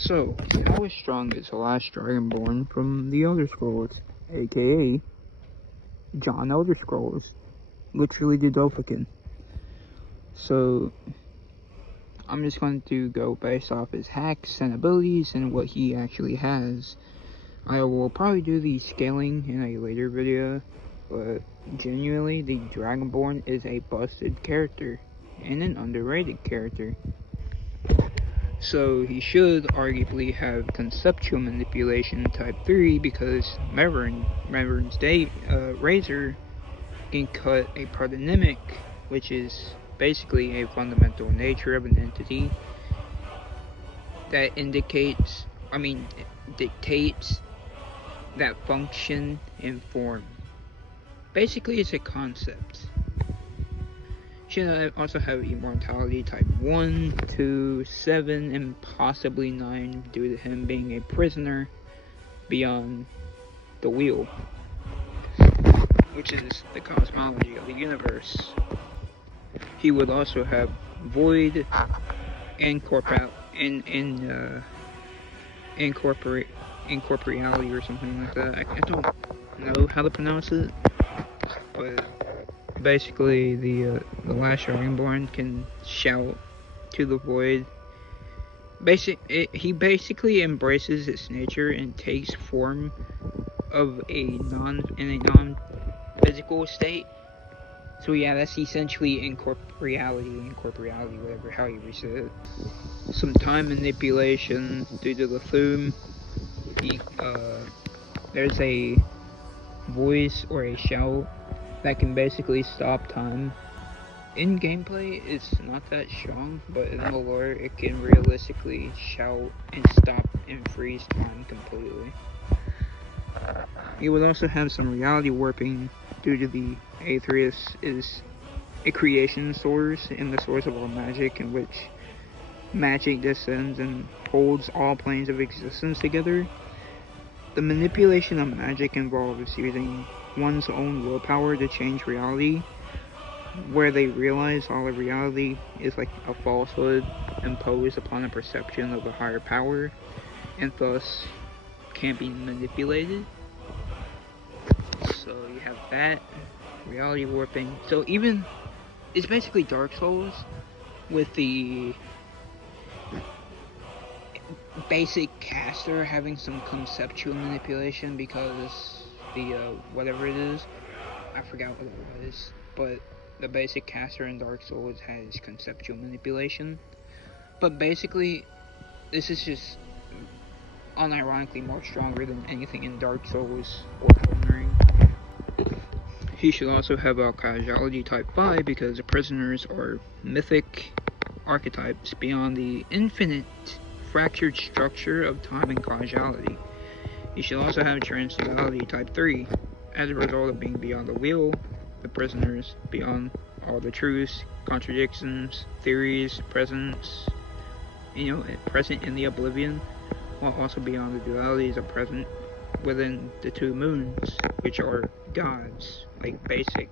So, how strong is the last Dragonborn from the Elder Scrolls, aka John Elder Scrolls, literally the dovakhiin? So, I'm just going to go based off his hacks and abilities and what he actually has. I will probably do the scaling in a later video, but genuinely, the Dragonborn is a busted character and an underrated character. So he should arguably have conceptual manipulation type 3 because Reverend's Razor can cut a parademic, which is basically a fundamental nature of an entity that dictates that function and form. Basically, it's a concept. Should also have immortality type 1, 2, 7, and possibly 9 due to him being a prisoner beyond the wheel, which is the cosmology of the universe. He would also have void and incorporeality or something like that. I don't know how to pronounce it, but basically the last Dragonborn can shout to the void. He basically embraces its nature and takes form of in a non-physical state. So yeah, that's essentially incorporeality, whatever, how you say it. Some time manipulation due to the Thume. There's a voice or a shout that can basically stop time. In gameplay, it's not that strong, but in the lore, it can realistically shout and stop and freeze time completely. You would also have some reality warping due to the Aetherius is a creation source and the source of all magic, in which magic descends and holds all planes of existence together. The manipulation of magic involves using one's own willpower to change reality, where they realize all of reality is like a falsehood imposed upon a perception of a higher power, and thus can't be manipulated. So you have that, reality warping. So even, it's basically Dark Souls with the basic caster having some conceptual manipulation, because the whatever it is, I forgot what it was, but the basic caster in Dark Souls has conceptual manipulation. But basically, this is just unironically more stronger than anything in Dark Souls or Elden Ring. He should also have a causality type 5 because the prisoners are mythic archetypes beyond the infinite fractured structure of time and causality. He should also have transcendentality type 3 as a result of being beyond the wheel, the prisoners beyond all the truths, contradictions, theories, present in the oblivion, while also beyond the dualities of present within the two moons, which are gods, like basic.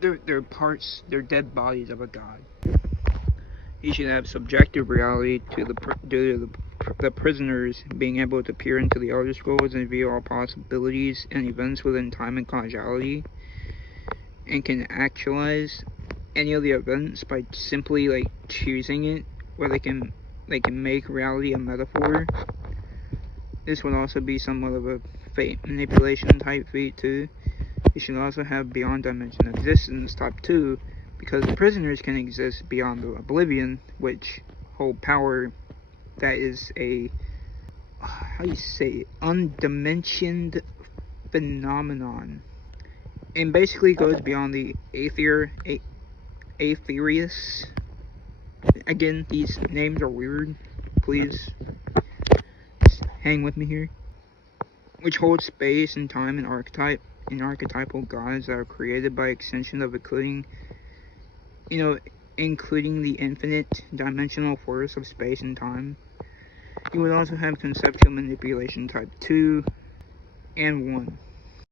They're dead bodies of a god. He should have subjective reality due to the prisoners being able to peer into the Elder Scrolls and view all possibilities and events within time and causality, and can actualize any of the events by simply choosing it, where they can make reality a metaphor. This would also be somewhat of a fate manipulation type feat too. You should also have beyond dimension existence type 2, because the prisoners can exist beyond the oblivion, which hold power that is a undimensioned phenomenon, and basically goes beyond the Aetherius. Again, these names are weird. Please just hang with me here. Which holds space and time and archetypal gods that are created by extension of including the infinite dimensional force of space and time. You would also have conceptual manipulation type 2 and 1.